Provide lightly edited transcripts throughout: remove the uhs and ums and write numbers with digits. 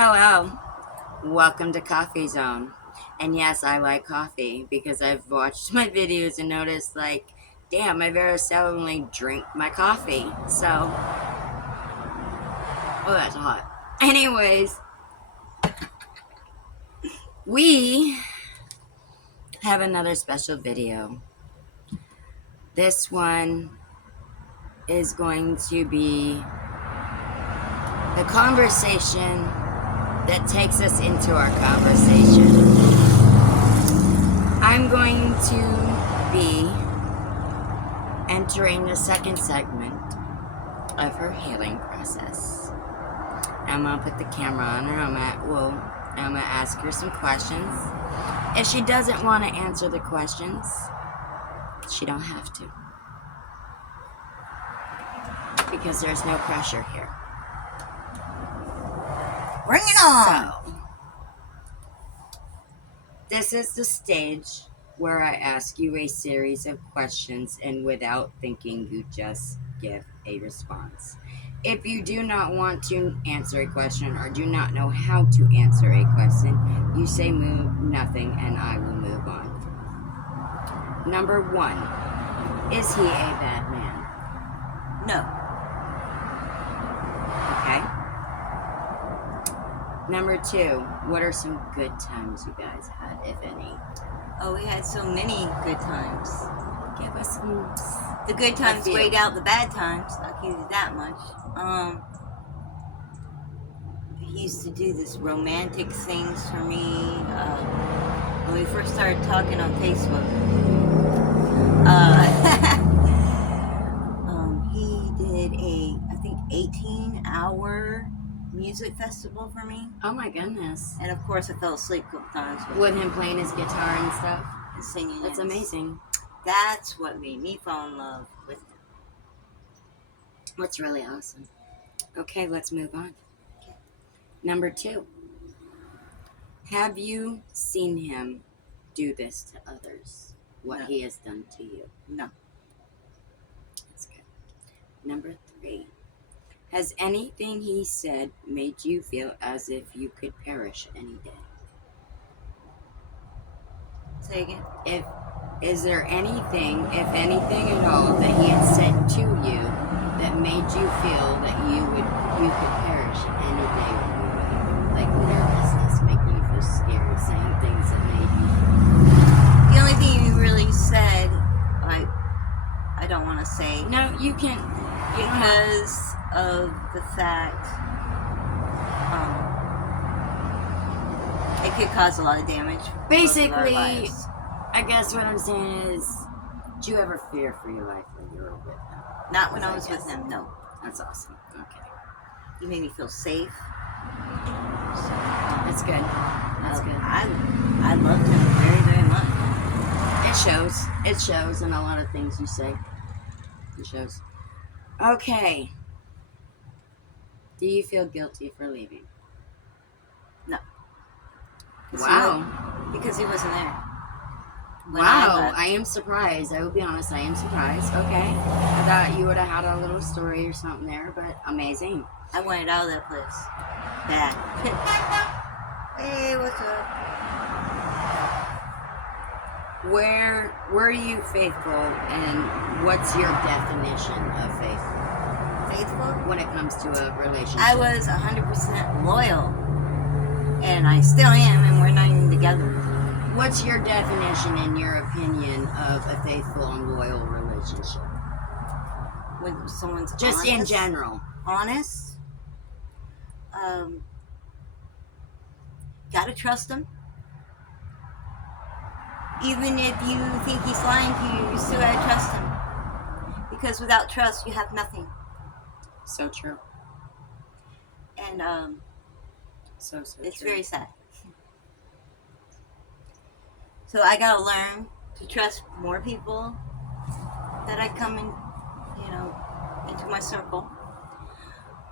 Hello, welcome to Coffee Zone. And yes, I like coffee because I've watched my videos and noticed, damn, I very seldomly drink my coffee. So, oh, that's hot. Anyways, we have another special video. This one is going to be the conversation that takes us into our conversation. I'm going to be entering the second segment of her healing process. I'm gonna put the camera on her. I'm gonna ask her some questions. If she doesn't want to answer the questions, she don't have to, because there's no pressure here. Bring it on! So, this is the stage where I ask you a series of questions, and without thinking, you just give a response. If you do not want to answer a question or do not know how to answer a question, you say nothing and I will move on. Number 1, is he a bad man? No. Okay. Number 2, what are some good times you guys had, if any? Oh, we had so many good times. Give us some. The good times weighed out the bad times. I'll give you that much. He used to do this romantic things for me. When we first started talking on Facebook, he did I think 18-hour music festival for me. Oh my goodness. And of course I fell asleep a couple times with him playing his guitar and stuff and singing. That's amazing. That's what made me fall in love with him. That's really awesome. Okay, let's move on. Okay. Number 2, have you seen him do this to others? What he has done to you? No. That's good. Number 3, has anything he said made you feel as if you could perish any day? Say again? Is there anything, if anything at all, that he had said to you that made you feel that you could perish any day when you were like nervousness, making you feel scared, saying things that made you? The only thing you really said, I don't want to say. No, you can. Because of the fact it could cause a lot of damage. Basically, I guess what I'm saying is, did you ever fear for your life when you were with him? Not when I was with him, no. That's awesome. Okay. You made me feel safe. So, that's good. That's good. I loved him very, very much. It shows in a lot of things you say. It shows. Okay. Do you feel guilty for leaving? No. Wow. Because he wasn't there. Wow, I am surprised. I will be honest, I am surprised. Okay. I thought you would have had a little story or something there, but amazing. I wanted out of that place. Bad. Hey, what's up? Where were you faithful, and what's your definition of faithful? Faithful? When it comes to a relationship. I was 100% loyal. And I still am, and we're not even together. What's your definition, in your opinion, of a faithful and loyal relationship? When someone's just honest, in general. Honest. Gotta trust him. Even if you think he's lying to you, you still gotta trust him. Because without trust, you have nothing. So true. And so it's true. Very sad. So I gotta learn to trust more people that I come in, into my circle.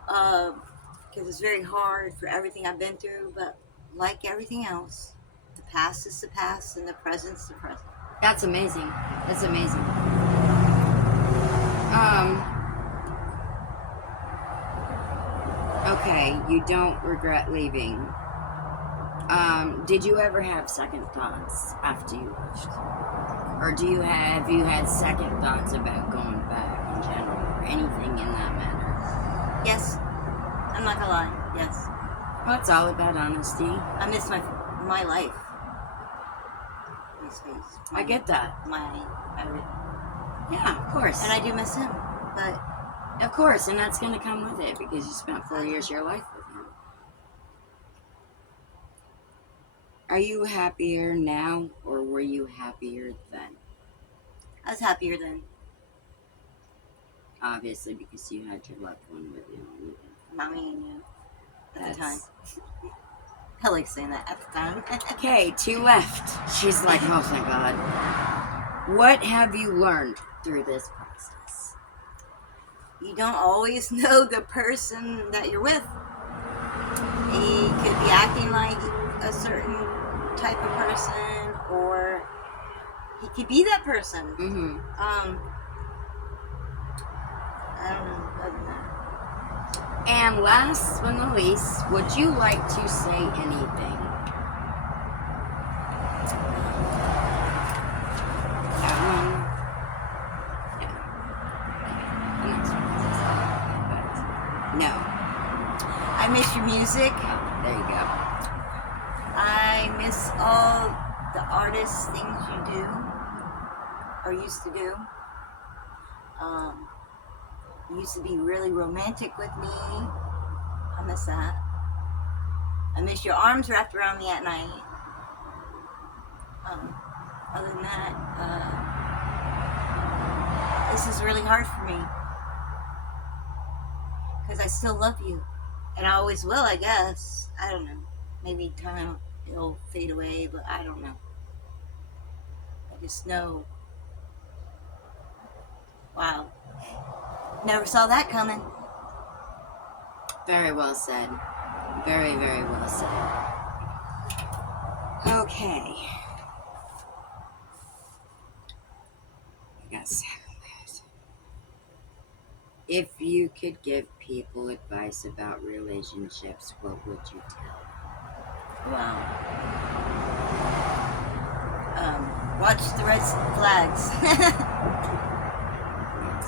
Because it's very hard for everything I've been through, but like everything else, the past is the past and the present's the present. That's amazing. That's amazing. Okay. Okay, you don't regret leaving. Did you ever have second thoughts after you left? Or have you had second thoughts about going back in general or anything in that matter? Yes. I'm not gonna lie. Yes. Well, it's all about honesty. I miss my life. My space. I get that. Yeah, of course. And I do miss him, but of course, and that's gonna come with it because you spent 4 years of your life with him. Are you happier now, or were you happier then? I was happier then. Obviously, because you had your loved one with you. Not me and you at the time. I like saying that at the time. Okay, 2 left. She's like, oh thank God. What have you learned through this process? You don't always know the person that you're with. He could be acting like a certain type of person, or he could be that person. Mm-hmm. I don't know. Other than that. And last but not least, would you like to say anything? That one. Yeah. The next one. No. I miss your music. Oh, there you go. I miss all the artist things you do or used to do. You used to be really romantic with me. I miss that. I miss your arms wrapped around me at night. Other than that, this is really hard for me because I still love you, and I always will, I guess. I don't know. Maybe time it'll fade away, but I don't know. I just know. Wow. Never saw that coming. Very well said. Very, very well said. Okay. I got 7 minutes. If you could give people advice about relationships, what would you tell them? Wow. Watch the red flags. Yes.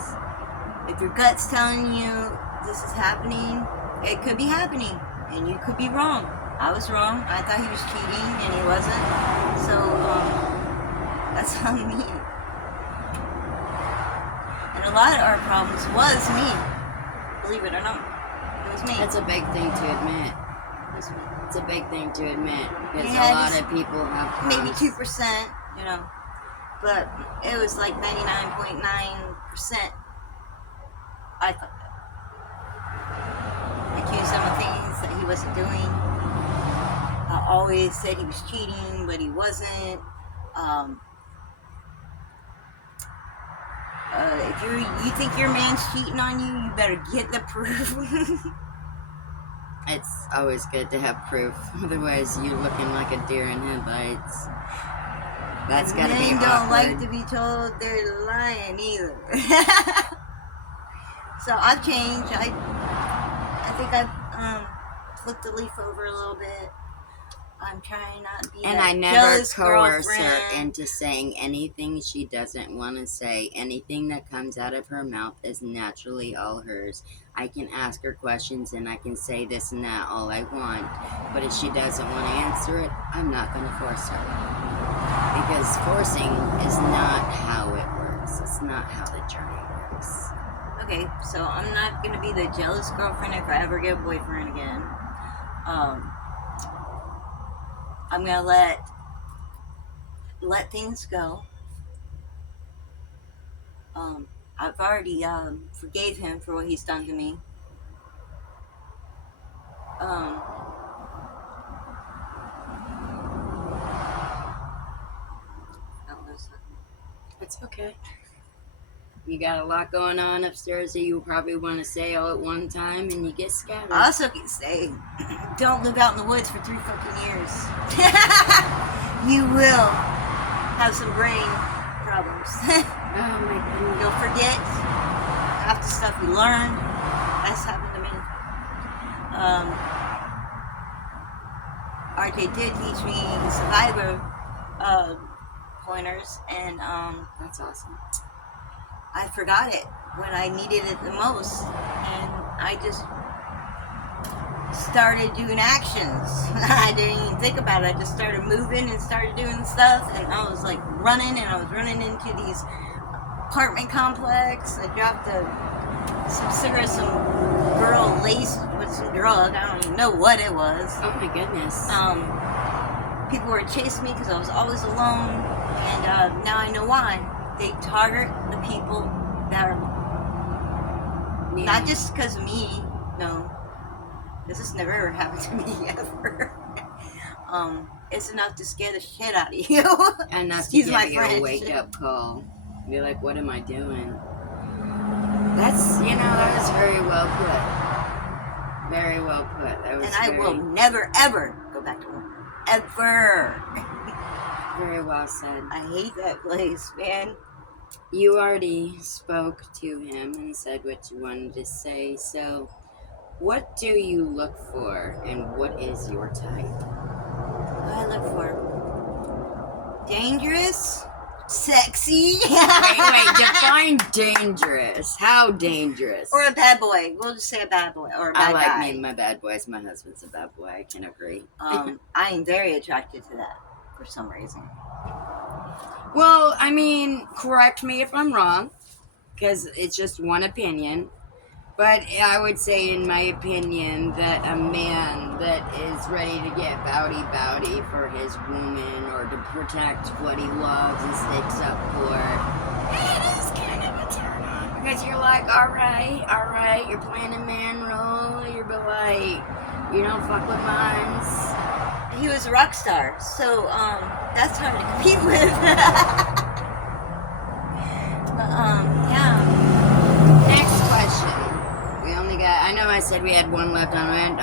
If your gut's telling you this is happening, it could be happening, and you could be wrong. I was wrong. I thought he was cheating, and he wasn't. So, that's on me. And a lot of our problems was me. Believe it or not. It was me. That's a big thing to admit. It was me. It's a big thing to admit because Yeah, a lot of people have maybe problems. 2%, you know. But it was like 99.9%. I thought that. I accused him of things that he wasn't doing. I always said he was cheating, but he wasn't. If you think your man's cheating on you, you better get the proof. It's always good to have proof. Otherwise, you're looking like a deer in headlights. That's gotta be Men don't awkward. like to be told they're lying either. So I've changed. I think I've flipped the leaf over a little bit. I'm trying not to be And that I never jealous coerce her girlfriend. into saying anything she doesn't want to say. Anything that comes out of her mouth is naturally all hers. I can ask her questions and I can say this and that all I want. But if she doesn't want to answer it, I'm not going to force her. Because forcing is not how it works. It's not how the journey works. Okay, so I'm not gonna be the jealous girlfriend if I ever get a boyfriend again. I'm gonna let things go. I've already forgave him for what he's done to me. It's okay. You got a lot going on upstairs that you probably want to say all at one time and you get scattered. I also can say, don't live out in the woods for 3 fucking years. You will have some brain problems. Oh my goodness. You'll forget half the stuff you learned. That's happened to me. RJ did teach me survivor pointers, and That's awesome. I forgot it when I needed it the most, and I just started doing actions. I didn't even think about it. I just started moving and started doing stuff, and I was like running, and I was running into these apartment complex. I dropped some cigarettes, some girl laced with some drug. I don't even know what it was. Oh my goodness. People were chasing me because I was always alone, and now I know why. They target the people that are not just because of me. No, because this never ever happened to me ever. It's enough to scare the shit out of you. And that's to give you a wake up call. Be like, what am I doing? That's, that was very well put. Very well put. That was and I will never, ever go back to work. Ever. Very well said. I hate that place, man. You already spoke to him and said what you wanted to say, so what do you look for and what is your type? What I look for? Dangerous? Sexy? wait, define dangerous. How dangerous? Or a bad boy. We'll just say a bad boy or a bad guy. I like me my bad boys. My husband's a bad boy. I can agree. I am very attracted to that for some reason. Well, I mean, correct me if I'm wrong, because it's just one opinion. But I would say, in my opinion, that a man that is ready to get bowdy for his woman or to protect what he loves and sticks up for, it is kind of a turn on. Because you're like, alright, you're playing a man role, you're like, you don't fuck with mines. He was a rock star, so that's hard to compete with. Yeah. Next question. We only got, I know I said we had one left on it.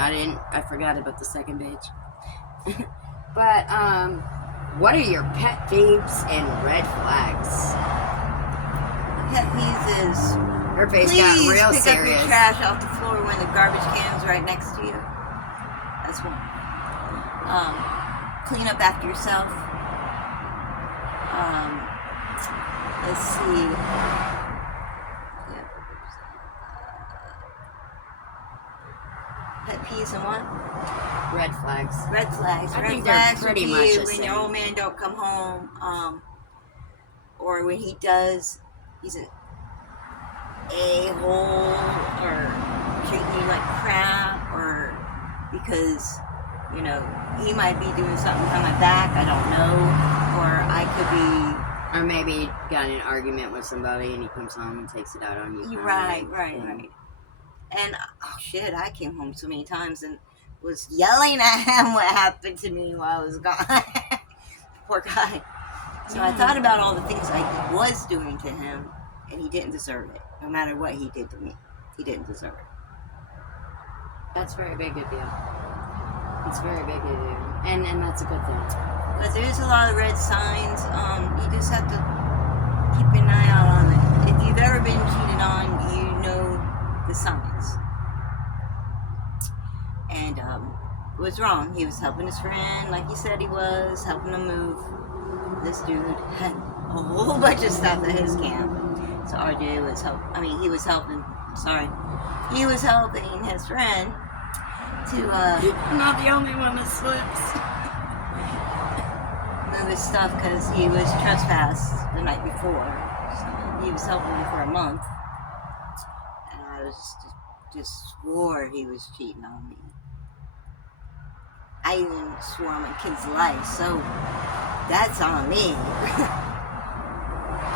I forgot about the second page. But, what are your pet peeves and red flags? Pet peeves is, Her face please got real pick serious. up your trash off the floor when the garbage can's right next to you. That's one. Clean up after yourself. Let's see. Pet peeves and what? Red flags. Red flags. I Red think flags they're pretty would much be the when same. your old man don't come home, or when he does, he's an a-hole, or treating you like crap, or because, he might be doing something behind my back, I don't know, or I could be... Or maybe got in an argument with somebody and he comes home and takes it out on you. Right. And, oh shit, I came home so many times and was yelling at him what happened to me while I was gone. Poor guy. So I thought about all the things I was doing to him, and he didn't deserve it. No matter what he did to me, he didn't deserve it. That's very big of you. It's very big of you. And that's a good thing. But there's a lot of red signs. You just have to keep an eye out on it. If you've ever been cheated on, you know the signs. And it was wrong. He was helping his friend, like he said he was, helping him move. This dude had a whole bunch of stuff at his camp. So RJ was he was helping his friend to I'm not the only one that slips. move his stuff because he was trespassed the night before. So he was helping me for a month. And I was just swore he was cheating on me. I even swore on my kid's life, so that's on me.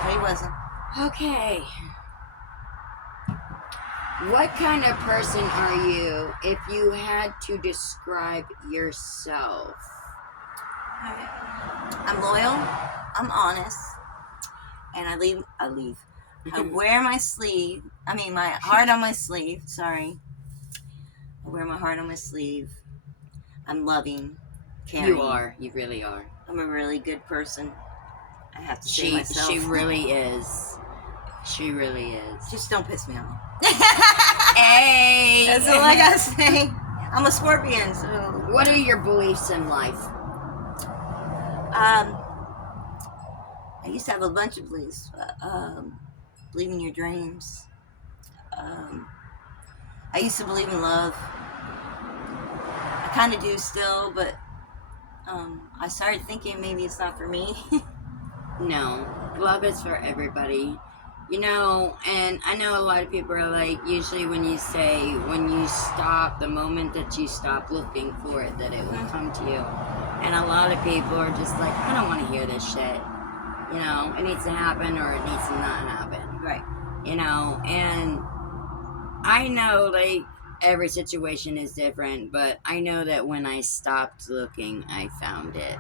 But he wasn't. Okay. What kind of person are you if you had to describe yourself? I'm loyal, I'm honest, and I leave. I wear my heart on my sleeve, sorry. I wear my heart on my sleeve. I'm loving, caring. You are. You really are. I'm a really good person. I have to say myself. She really is. She really is. Just don't piss me off. Hey! That's all I gotta say. I'm a Scorpion, so What are your beliefs in life? um, I used to have a bunch of beliefs. Believe in your dreams. Um, I used to believe in love. I kind of do still, but I started thinking maybe it's not for me. No, love is for everybody. You know, and I know a lot of people are like, usually when you say, when you stop, the moment that you stop looking for it, that it will come to you. And a lot of people are just like, I don't want to hear this shit. You know, it needs to happen or it needs to not happen. Right. You know, and I know, like, every situation is different, but I know that when I stopped looking, I found it.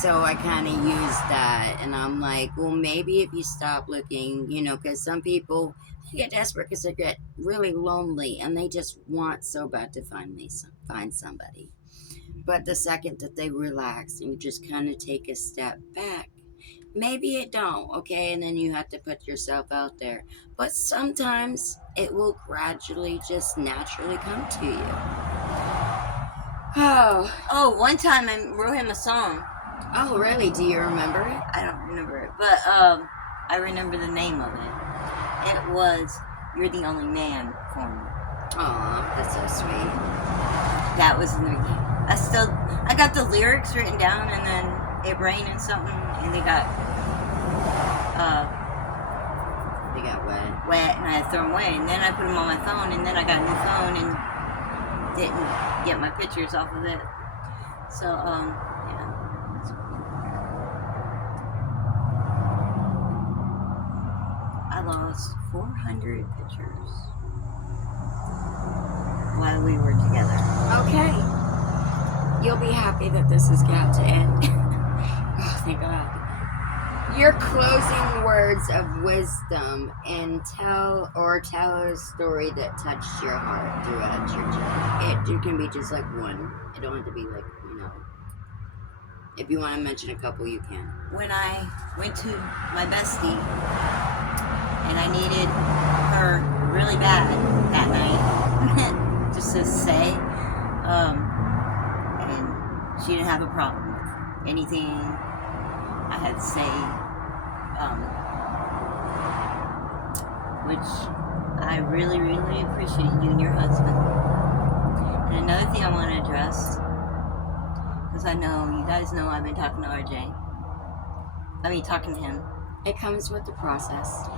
So I kind of used that, and I'm like, well, maybe if you stop looking, you know, because some people they get desperate because they get really lonely and they just want so bad to finally find somebody. But the second that they relax and you just kind of take a step back, maybe it don't, okay, and then you have to put yourself out there, but sometimes it will gradually just naturally come to you. Oh, one time I wrote him a song. Oh, really? Do you remember it? I don't remember it, but I remember the name of it. It was "You're the Only Man" for me. Oh, that's so sweet. That was in the beginning. I got the lyrics written down, and then it rained and something, and they got wet, and I had to throw them away. And then I put them on my phone, and then I got a new phone and didn't get my pictures off of it. So yeah. I lost 400 pictures while we were together. Okay. You'll be happy that this has got to end. Oh, thank God. Your closing words of wisdom and tell a story that touched your heart throughout your journey. It can be just like one. It don't have to be like, you know. If you want to mention a couple, you can. When I went to my bestie and I needed her really bad that night, just to say, and she didn't have a problem with anything I had to say, which I really, really appreciate you and your husband. And another thing I want to address, because I know you guys know I've been talking to RJ. Talking to him. It comes with the process.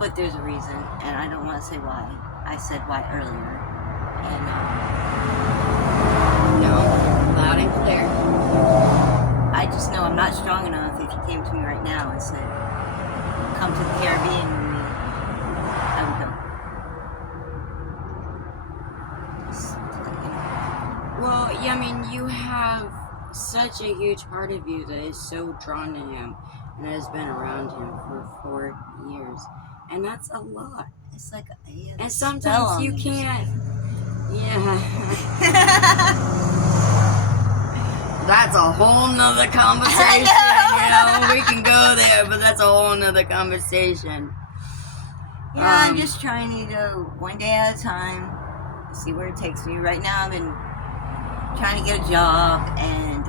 But there's a reason, and I don't want to say why. I said why earlier. And no, loud and clear. I just know I'm not strong enough. If you came to me right now and said, come to the Caribbean with me, I would go. Just to let you know. Well, yeah, I mean, you have such a huge part of you that is so drawn to him and has been around him for 4 years. And that's a lot. It's like and sometimes you can't. Yeah. That's a whole nother conversation. You know, we can go there, but that's a whole nother conversation. Yeah, I'm just trying to go one day at a time, see where it takes me. Right now, I've been trying to get a job, and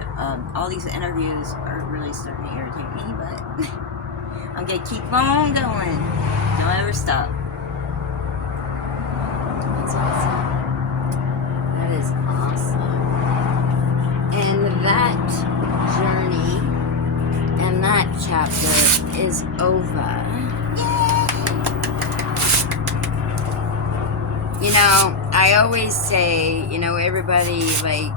all these interviews are really starting to irritate me, but I'm going to keep on going. Don't ever stop. That's awesome. That is awesome. And that journey and that chapter is over. You know, I always say, you know, everybody, like,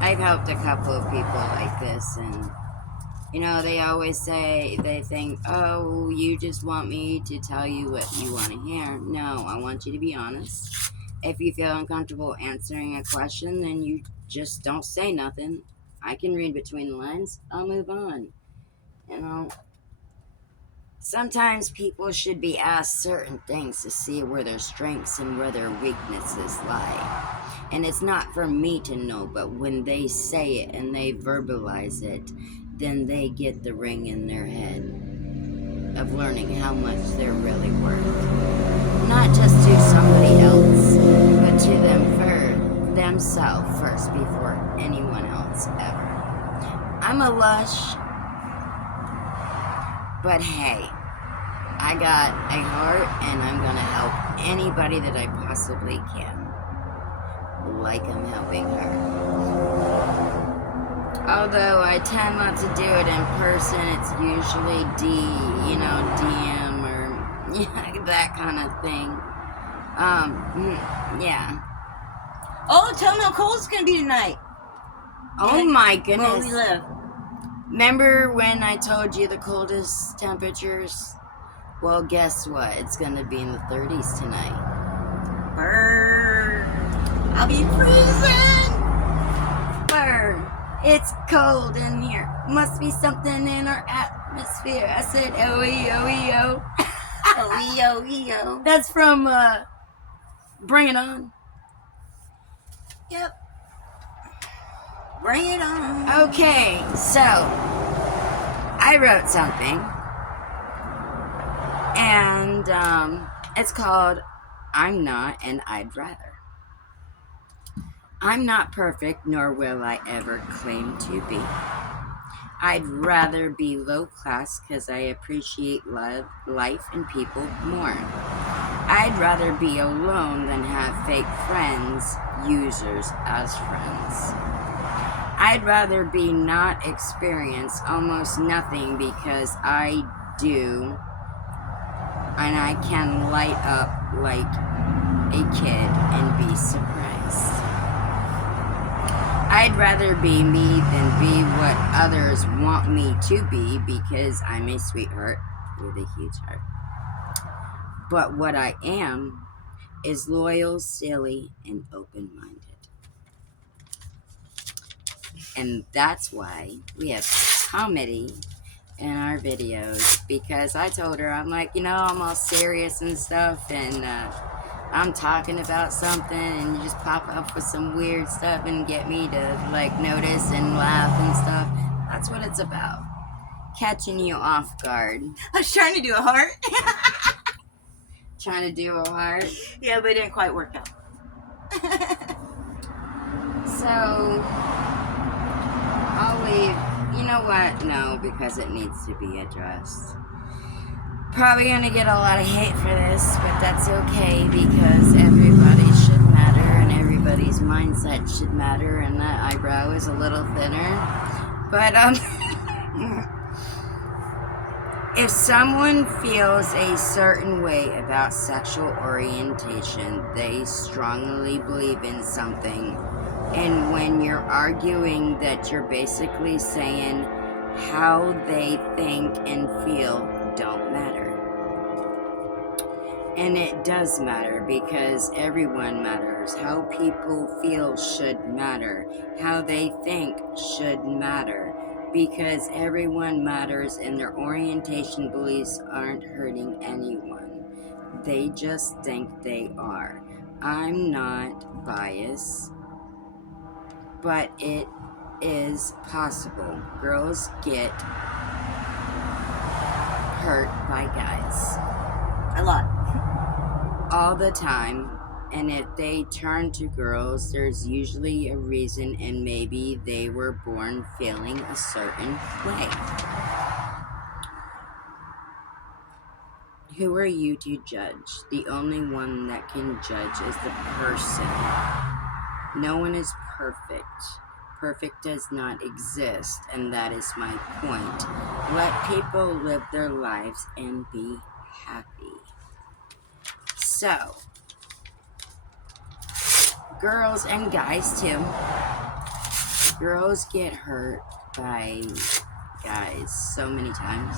I've helped a couple of people like this, and, you know, they always say, they think, oh, you just want me to tell you what you want to hear. No, I want you to be honest. If you feel uncomfortable answering a question, then you just don't say nothing. I can read between the lines. I'll move on. You know, sometimes people should be asked certain things to see where their strengths and where their weaknesses lie. And it's not for me to know, but when they say it and they verbalize it, then they get the ring in their head of learning how much they're really worth. Not just to somebody else, but to them first. themselves first before anyone else ever. I'm a lush, but hey, I got a heart and I'm gonna help anybody that I possibly can, like I'm helping her. Although I tend not to do it in person, it's usually DM or that kind of thing. Yeah. Oh, tell me how cold it's gonna be tonight. Oh my goodness. Where we live. Remember when I told you the coldest temperatures? Well, guess what? It's gonna be in the 30s tonight. Burn. I'll be freezing. Burn. It's cold in here. Must be something in our atmosphere. I said, oh-ee-oh-ee-oh. Oh-ee-oh-ee-oh. That's from, Bring It On. Yep. Bring it on. Okay, so I wrote something, and it's called I'm Not and I'd Rather. I'm not perfect, nor will I ever claim to be. I'd rather be low class because I appreciate love, life, and people more. I'd rather be alone than have fake friends, users as friends. I'd rather be not experience almost nothing because I do, and I can light up like a kid and be surprised. I'd rather be me than be what others want me to be because I'm a sweetheart with a huge heart. But what I am is loyal, silly, and open-minded. And that's why we have comedy in our videos, because I told her, I'm like, I'm all serious and stuff, and I'm talking about something, and you just pop up with some weird stuff and get me to, notice and laugh and stuff. That's what it's about. Catching you off guard. I was trying to do a heart. Trying to do a heart. Yeah, but it didn't quite work out. So, I'll leave. You know what? No, because it needs to be addressed. Probably gonna get a lot of hate for this, but that's okay because everybody should matter and everybody's mindset should matter, and that eyebrow is a little thinner. But, if someone feels a certain way about sexual orientation, they strongly believe in something. And when you're arguing that, you're basically saying how they think and feel don't matter. And it does matter because everyone matters. How people feel should matter. How they think should matter. Because everyone matters and their orientation beliefs aren't hurting anyone. They just think they are. I'm not biased, but it is possible. Girls get hurt by guys. A lot. All the time. And if they turn to girls, there's usually a reason, and maybe they were born feeling a certain way. Who are you to judge? The only one that can judge is the person. No one is perfect. Perfect does not exist, and that is my point. Let people live their lives and be happy. So, girls and guys too. Girls get hurt by guys so many times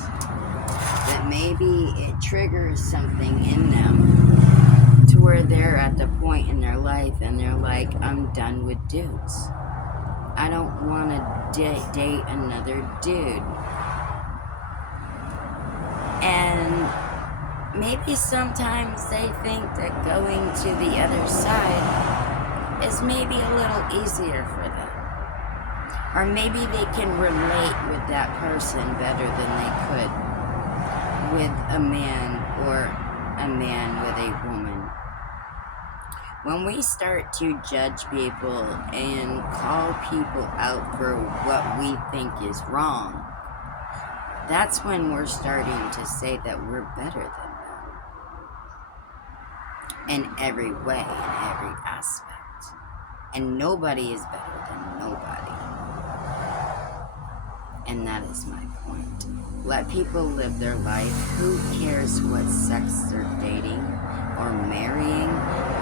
that maybe it triggers something in them to where they're at the point in their life and they're like, I'm done with dudes. I don't want to date another dude. And maybe sometimes they think that going to the other side is maybe a little easier for them. Or maybe they can relate with that person better than they could with a man or a man with a woman. When we start to judge people and call people out for what we think is wrong, that's when we're starting to say that we're better than them in every way, in every aspect. And nobody is better than nobody. And that is my point. Let people live their life. Who cares what sex they're dating or marrying?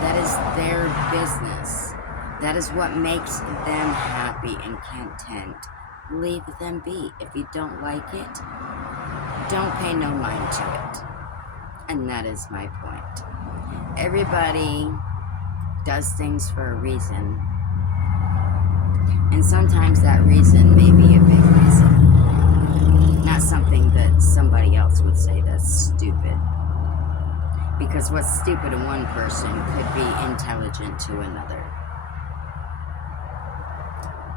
That is their business. That is what makes them happy and content. Leave them be. If you don't like it, don't pay no mind to it. And that is my point. Everybody does things for a reason. And sometimes that reason may be a big reason. Not something that somebody else would say that's stupid. Because what's stupid to one person could be intelligent to another.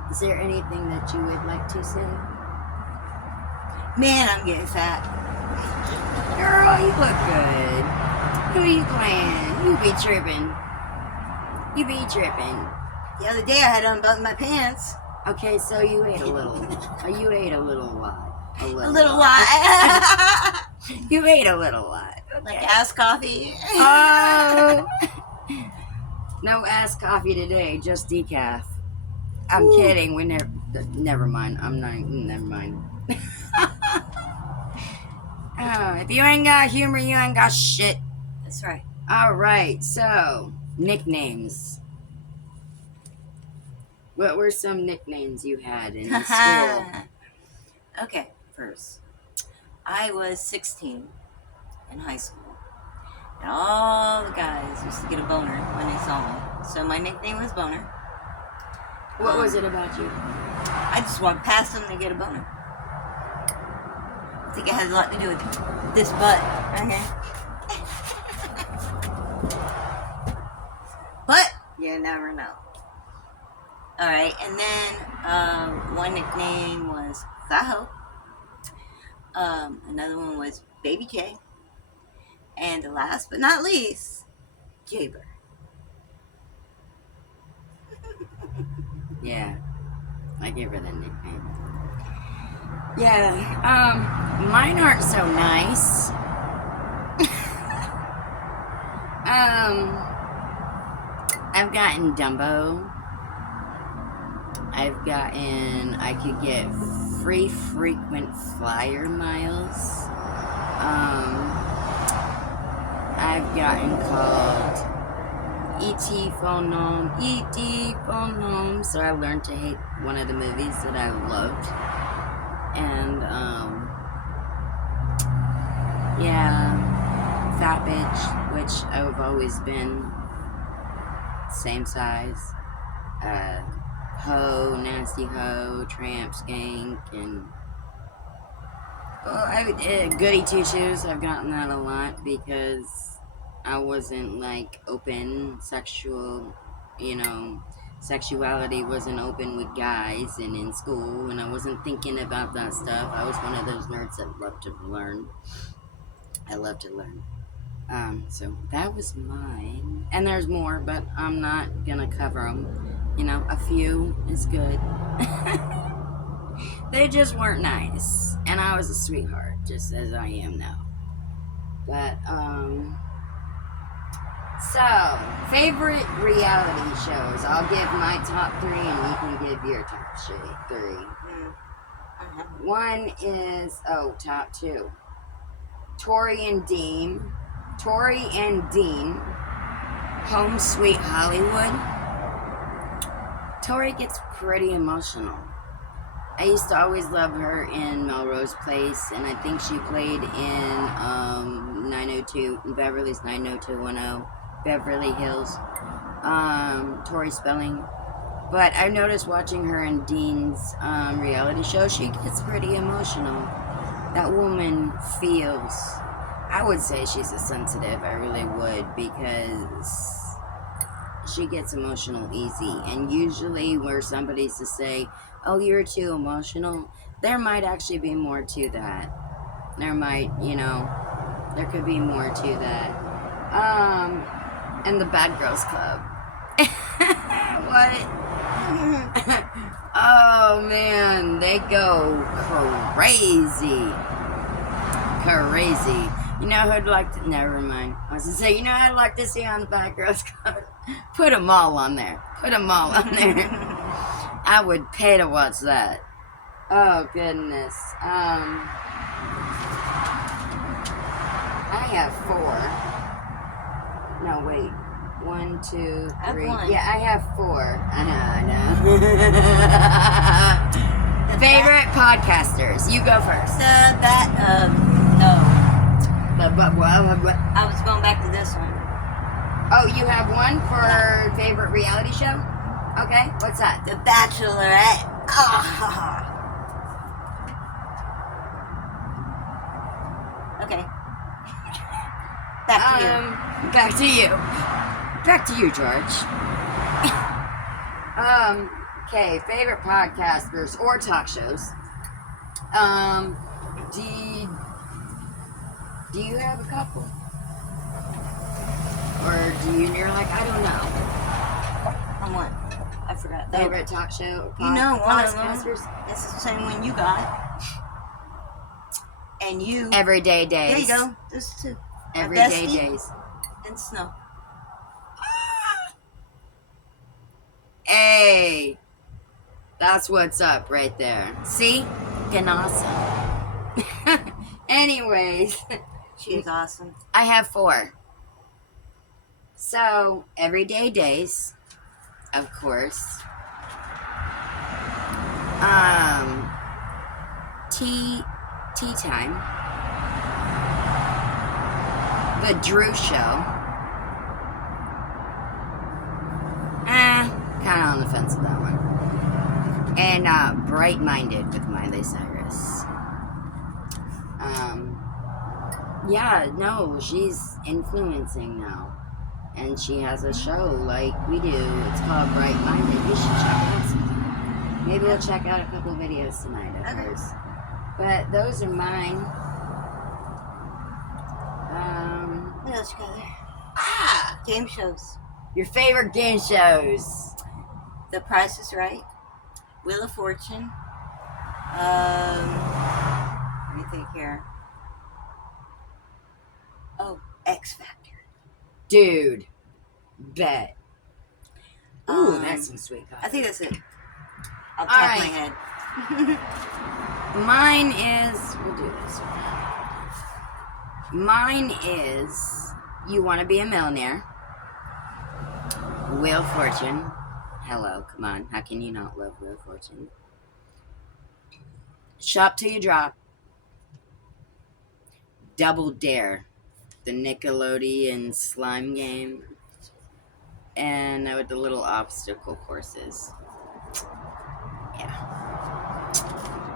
Is there anything that you would like to say? Man, I'm getting fat. Girl, you look good. Who you playing? You be tripping. You be tripping. The other day I had to unbutton my pants. Okay, so you ate a little. You ate a little lot. A little lot. You ate a little lot. Okay. Like ass coffee. Oh. No ass coffee today, just decaf. I'm Ooh. kidding. We never mind. I'm not. Never mind. Oh, if you ain't got humor, you ain't got shit. That's right. All right. So nicknames. What were some nicknames you had in school? Okay, first. I was 16 in high school. And all the guys used to get a boner when they saw me. So my nickname was Boner. What was it about you? I just walked past them and get a boner. I think it has a lot to do with this butt right here. But you never know. Alright, and then one nickname was Zaho. Another one was Baby J. And the last but not least, Jaber. Yeah, I gave her the nickname. Yeah, mine aren't so nice. I've gotten Dumbo. I could get free frequent flyer miles. I've gotten called E.T. phone gnome, E.T. phone gnome. So I learned to hate one of the movies that I loved. And, yeah, fat bitch, which I've always been same size. Hoe, nasty hoe, tramp, skank, and goody two shoes. I've gotten that a lot because I wasn't like open sexuality wasn't open with guys and in school, and I wasn't thinking about that stuff. I was one of those nerds that loved to learn. I love to learn. So that was mine. And there's more, but I'm not gonna cover them. A few is good. They just weren't nice. And I was a sweetheart, just as I am now. But, so, favorite reality shows. I'll give my top 3 and you can give your top 3. One is, top 2. Tori and Dean, Home Sweet Hollywood. Tori gets pretty emotional. I used to always love her in Melrose Place, and I think she played in 902, Beverly's 90210, Beverly Hills, Tori Spelling. But I noticed watching her in Dean's reality show, she gets pretty emotional. That woman feels, I would say she's a sensitive, I really would, because she gets emotional easy. And usually where somebody's to say, oh, you're too emotional, there might actually be more to that. There could be more to that. And the Bad Girls Club. What? Oh man, they go crazy. Crazy. You know who'd like to, never mind. I was gonna say, you know I'd like to see on the back row? Put them all on there. Put them all on there. I would pay to watch that. Oh goodness. I have 4. No, wait. 1, 2, 3. Yeah, I have 4. I know. Favorite podcasters. You go first. No. What? I was going back to this one. Oh, you have one for favorite reality show? Okay, what's that? The Bachelorette. Ah. Okay. Back to you. Back to you. Back to you, George. Okay, favorite podcasters or talk shows. Do you have a couple? Or you're like, I don't know. On what? I forgot. Favorite talk show? You know, one of them. Podcasters? It's the same one you got. And you. Everyday Days. There you go. This too. Everyday Days. And Snow. Hey, that's what's up right there. See? Fucking awesome. Anyways, She is awesome. I have 4. So, Everyday Days, of course. Tea Time. The Drew Show. Kind of on the fence with that one. And Bright Minded with Miley Cyrus. Yeah, no, she's influencing now. And she has a show like we do. It's called Bright Minded. You should check it out sometime. Maybe we'll check out a couple of videos tonight of hers. But those are mine. What else you got there? Game shows. Your favorite game shows. The Price is Right. Wheel of Fortune. Let me think here. Oh, X Factor. Dude. Bet. Ooh, that's some sweet coffee. I think that's it. Off the top of my head. Mine is, we'll do this one. Mine is You Want to Be a Millionaire. Wheel of Fortune. Hello, come on. How can you not love Wheel of Fortune? Shop Till You Drop. Double Dare. The Nickelodeon slime game. And with the little obstacle courses. Yeah.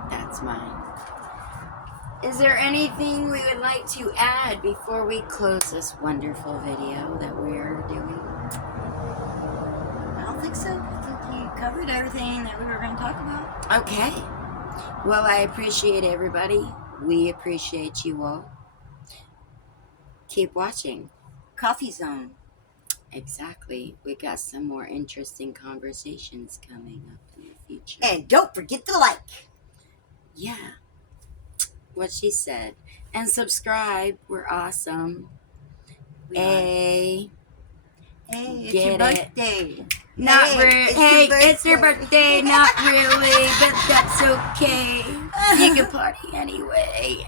That's mine. Is there anything we would like to add before we close this wonderful video that we're doing? I don't think so. I think you covered everything that we were going to talk about. Okay. Well, I appreciate everybody. We appreciate you all. Keep watching. Coffee Zone. Exactly. We got some more interesting conversations coming up in the future. And don't forget to like. Yeah. What she said. And subscribe. We're awesome. Hey, it's Get your it. birthday. Not Hey, really. it's Hey, your it's your birthday. birthday. Not really, but that's okay. You can party anyway.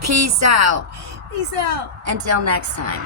Peace out. Peace out. Until next time.